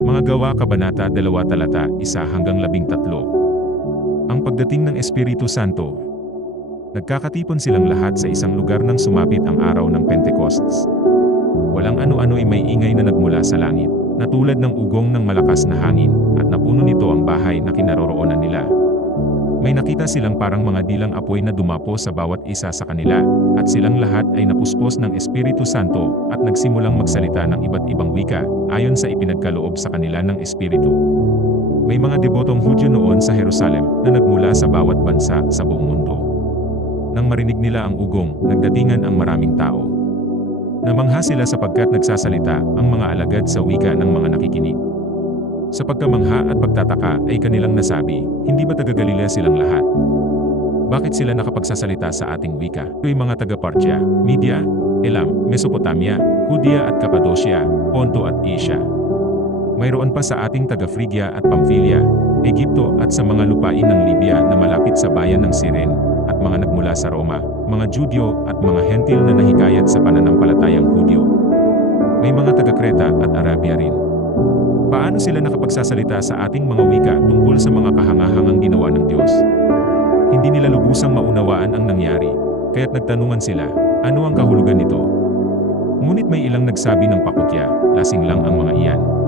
Mga gawa Kabanata 2 Talata 1 hanggang 13 Ang pagdating ng Espiritu Santo Nagkakatipon silang lahat sa isang lugar nang sumapit ang araw ng Pentecosts. Walang ano-ano ay may ingay na nagmula sa langit, na tulad ng ugong ng malakas na hangin, at napuno nito ang bahay na kinaroroonan nila. May nakita silang parang mga dilang apoy na dumapo sa bawat isa sa kanila, at silang lahat ay napuspos ng Espiritu Santo, at nagsimulang magsalita ng iba't ibang wika, ayon sa ipinagkaloob sa kanila ng Espiritu. May mga debotong Hudyo noon sa Jerusalem na nagmula sa bawat bansa sa buong mundo. Nang marinig nila ang ugong, nagdatingan ang maraming tao. Namangha sila sapagkat nagsasalita ang mga alagad sa wika ng mga nakikinig. Sa pagkamangha at pagtataka ay kanilang nasabi, hindi ba taga Galilea silang lahat? Bakit sila nakapagsasalita sa ating wika? Ito'y mga taga Parthia, Media, Elam, Mesopotamia, Judea at Cappadocia, Ponto at Asia. Mayroon pa sa ating taga Phrygia at Pamphylia, Egipto at sa mga lupain ng Libya na malapit sa bayan ng Siren, at mga nagmula sa Roma, mga Judyo at mga Hentil na nahikayat sa pananampalatayang Hudyo. May mga taga Kreta at Arabia rin. Paano sila nakapagsasalita sa ating mga wika tungkol sa mga kahangahangang ginawa ng Diyos? Hindi nila lubusang maunawaan ang nangyari, kaya't nagtanungan sila, ano ang kahulugan nito? Ngunit may ilang nagsabi ng pakutya, lasing lang ang mga iyan.